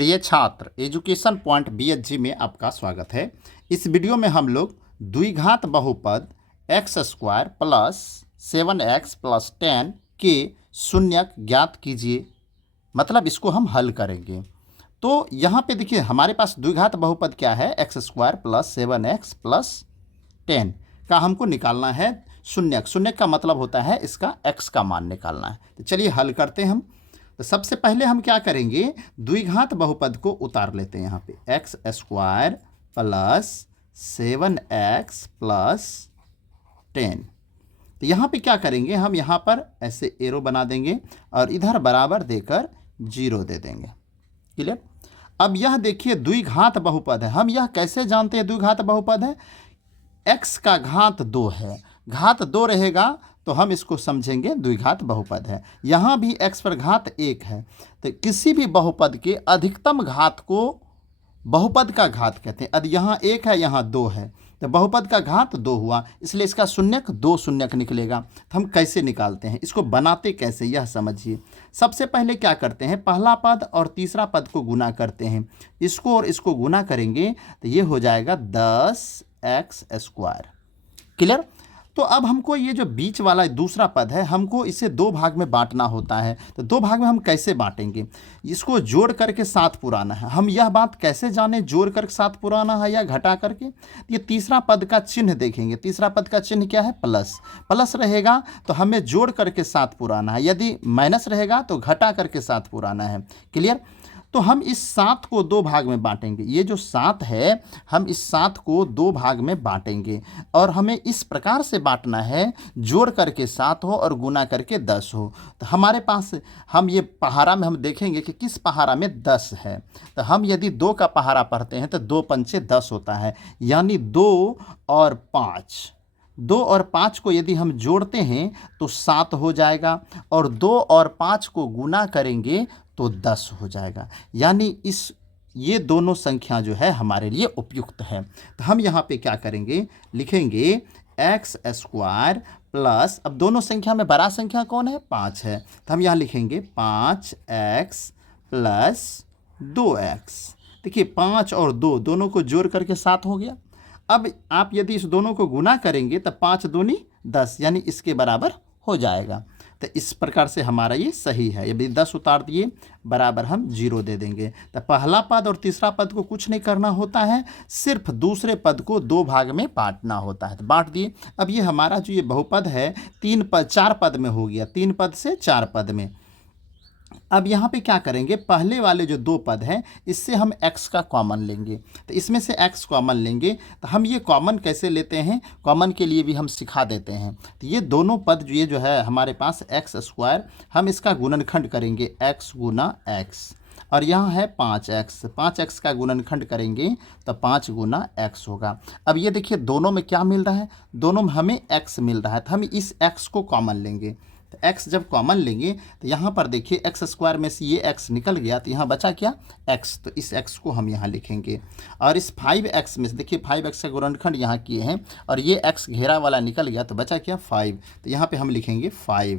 प्रिय छात्र, education point BHG में आपका स्वागत है। इस वीडियो में हम लोग द्विघात बहुपद x square plus 7x plus 10 के शून्यक ज्ञात कीजिए, मतलब इसको हम हल करेंगे। तो यहाँ पे देखिए हमारे पास द्विघात बहुपद क्या है, x square plus 7x plus 10 का हमको निकालना है शून्यक। शून्यक का मतलब होता है इसका x का मान निकालना है। तो चलिए हल करते हैं हम। तो सबसे पहले हम क्या करेंगे, द्विघात बहुपद को उतार लेते हैं। यहाँ पे x square plus 7x plus 10। तो यहाँ पे क्या करेंगे, हम यहाँ पर ऐसे एरो बना देंगे और इधर बराबर देकर 0 दे देंगे। क्लियर। अब यह देखिए द्विघात बहुपद है। हम यह कैसे जानते हैं द्विघात बहुपद है, x का घात 2 है, घात 2 रहेगा तो हम इसको समझेंगे द्विघात बहुपद है। यहाँ भी x पर घात 1 है, तो किसी भी बहुपद के अधिकतम घात को बहुपद का घात कहते हैं। यदि यहाँ 1 है, यहाँ 2 है, तो बहुपद का घात 2 हुआ, इसलिए इसका शून्यक 2 शून्यक निकलेगा। तो हम कैसे निकालते हैं, इसको बनाते कैसे, यह समझिए। सबसे पहले क्या करते हैं, पहला पद और तीसरा पद को गुना करते हैं। इसको और इसको गुना करेंगे तो ये हो जाएगा 10x स्क्वायर। क्लियर। तो अब हमको ये जो बीच वाला दूसरा पद है, हमको इसे 2 भाग में बांटना होता है। तो 2 भाग में हम कैसे बांटेंगे, इसको जोड़ करके 7 पुराना है। हम यह बात कैसे जाने, जोड़ करके 7 पुराना है या घटा करके। ये तीसरा पद का चिन्ह देखेंगे, तीसरा पद का चिन्ह क्या है, प्लस। प्लस रहेगा तो हमें जोड़ करके 7 पुराना है, यदि माइनस रहेगा तो घटा करके 7 पुराना है। क्लियर। तो हम इस 7 को 2 भाग में बांटेंगे। ये जो 7 है, हम इस 7 को 2 भाग में बांटेंगे और हमें इस प्रकार से बांटना है, जोड़ करके 7 हो और गुना करके 10 हो। तो हमारे पास हम ये पहाड़ा में हम देखेंगे कि किस पहाड़ा में 10 है। तो हम यदि 2 का पहाड़ा पढ़ते हैं तो 2 पंचे 10 होता है, यानी 2 और 5। 2 और 5 को यदि हम जोड़ते हैं तो 7 हो जाएगा, और 2 और 5 को गुना करेंगे तो 10 हो जाएगा। यानी ये दोनों संख्या जो है हमारे लिए उपयुक्त है। तो हम यहाँ पे क्या करेंगे, लिखेंगे एक्स स्क्वायर प्लस, अब दोनों संख्या में बड़ा संख्या कौन है, 5 है, तो हम यहाँ लिखेंगे 5x प्लस 2x। देखिए 5 और 2 दोनों को जोड़ करके 7 हो गया। अब आप यदि इस दोनों को गुना करेंगे तो 5 दूनी 10, यानी इसके बराबर हो जाएगा। तो इस प्रकार से हमारा ये सही है। यदि 10 उतार दिए बराबर हम 0 दे देंगे। तो पहला पद और तीसरा पद को कुछ नहीं करना होता है, सिर्फ दूसरे पद को 2 भाग में बांटना होता है। तो बांट दिए। अब ये हमारा जो ये बहुपद है 4 पद में हो गया, 3 पद से 4 पद में। अब यहाँ पे क्या करेंगे, पहले वाले जो 2 पद हैं इससे हम x का कॉमन लेंगे। तो इसमें से x कॉमन लेंगे। तो हम ये कॉमन कैसे लेते हैं, कॉमन के लिए भी हम सिखा देते हैं। तो ये दोनों पद ये जो है हमारे पास एक्स स्क्वायर, हम इसका गुणनखंड करेंगे x गुना x, और यहाँ है 5x, 5x का गुणनखंड करेंगे तो 5 गुना x होगा। अब ये देखिए दोनों में क्या मिल रहा है, दोनों में हमें x मिल रहा है, तो हम इस x को कॉमन लेंगे। तो x जब कॉमन लेंगे तो यहाँ पर देखिए एक्स स्क्वायर में से ये x निकल गया, तो यहाँ बचा क्या, x। तो इस x को हम यहाँ लिखेंगे। और इस 5x में से देखिए 5x का गुणनखंड यहाँ किए हैं और ये x घेरा वाला निकल गया, तो बचा क्या, 5। तो यहाँ पे हम लिखेंगे 5।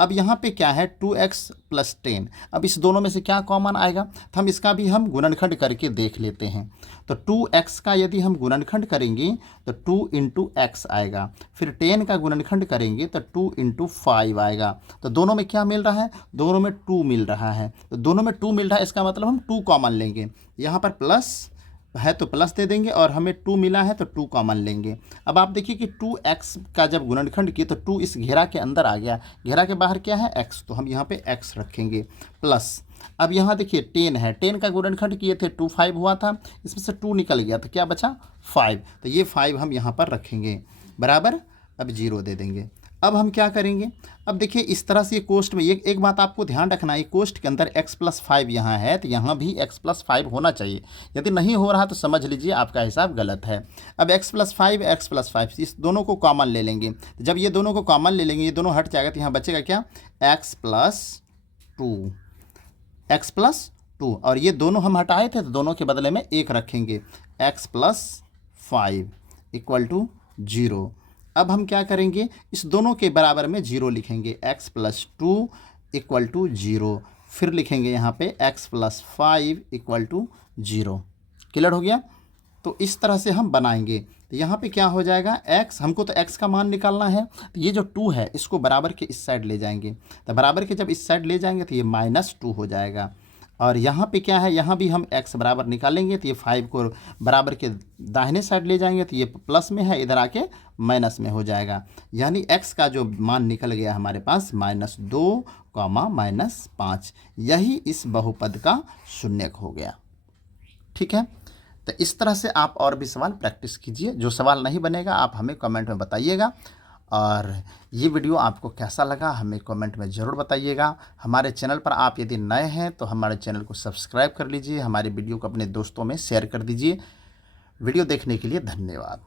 अब यहाँ पे क्या है, 2x प्लस 10। अब इस दोनों में से क्या कॉमन आएगा, तो हम इसका भी हम गुणनखंड करके देख लेते हैं। तो 2x का यदि हम गुणनखंड करेंगे तो 2 इंटू एक्स आएगा, फिर 10 का गुणनखंड करेंगे तो 2 इंटू 5 आएगा। तो दोनों में क्या मिल रहा है, दोनों में 2 मिल रहा है। तो दोनों में 2 मिल रहा है, इसका मतलब हम 2 कॉमन लेंगे। यहाँ पर प्लस है तो प्लस दे देंगे, और हमें 2 मिला है तो 2 कॉमन लेंगे। अब आप देखिए कि 2x का जब गुणनखंड किए तो 2 इस घेरा के अंदर आ गया, घेरा के बाहर क्या है, x, तो हम यहाँ पे x रखेंगे प्लस। अब यहाँ देखिए 10 है, 10 का गुणनखंड किए थे 2 5 हुआ था, इसमें से 2 निकल गया तो क्या बचा, 5। तो ये 5 हम यहाँ पर रखेंगे बराबर, अब 0 दे देंगे। अब हम क्या करेंगे, अब देखिए इस तरह से ये कोष्ठ में, ये एक बात आपको ध्यान रखना है, कोष्ठ के अंदर x प्लस 5 यहाँ है तो यहाँ भी x प्लस 5 होना चाहिए। यदि नहीं हो रहा तो समझ लीजिए आपका हिसाब गलत है। अब x प्लस 5 x प्लस 5 इस दोनों को कॉमन ले लेंगे। तो जब ये दोनों को कॉमन ले लेंगे, ये दोनों हट जाएगा, तो यहाँ बचेगा क्या, x प्लस 2, x प्लस 2, और ये दोनों हम हटाए थे तो दोनों के बदले में 1 रखेंगे, x प्लस 5 इक्वल टू 0। अब हम क्या करेंगे, इस दोनों के बराबर में 0 लिखेंगे, x प्लस 2 इक्वल टू 0, फिर लिखेंगे यहाँ पे x + 5 = 0। क्लियर हो गया। तो इस तरह से हम बनाएंगे। तो यहाँ पे क्या हो जाएगा, x, हमको तो x का मान निकालना है, तो ये जो 2 है इसको बराबर के इस साइड ले जाएंगे। तो बराबर के जब इस साइड ले जाएंगे तो ये -2 हो जाएगा। और यहाँ पे क्या है, यहाँ भी हम x बराबर निकालेंगे, तो ये 5 को बराबर के दाहिने साइड ले जाएंगे, तो ये प्लस में है, इधर आके माइनस में हो जाएगा। यानी x का जो मान निकल गया हमारे पास -2, -5। यही इस बहुपद का शून्यक हो गया। ठीक है। तो इस तरह से आप और भी सवाल प्रैक्टिस कीजिए। जो सवाल नहीं बनेगा आप हमें कमेंट में बताइएगा। और ये वीडियो आपको कैसा लगा हमें कमेंट में ज़रूर बताइएगा। हमारे चैनल पर आप यदि नए हैं तो हमारे चैनल को सब्सक्राइब कर लीजिए, हमारे वीडियो को अपने दोस्तों में शेयर कर दीजिए। वीडियो देखने के लिए धन्यवाद।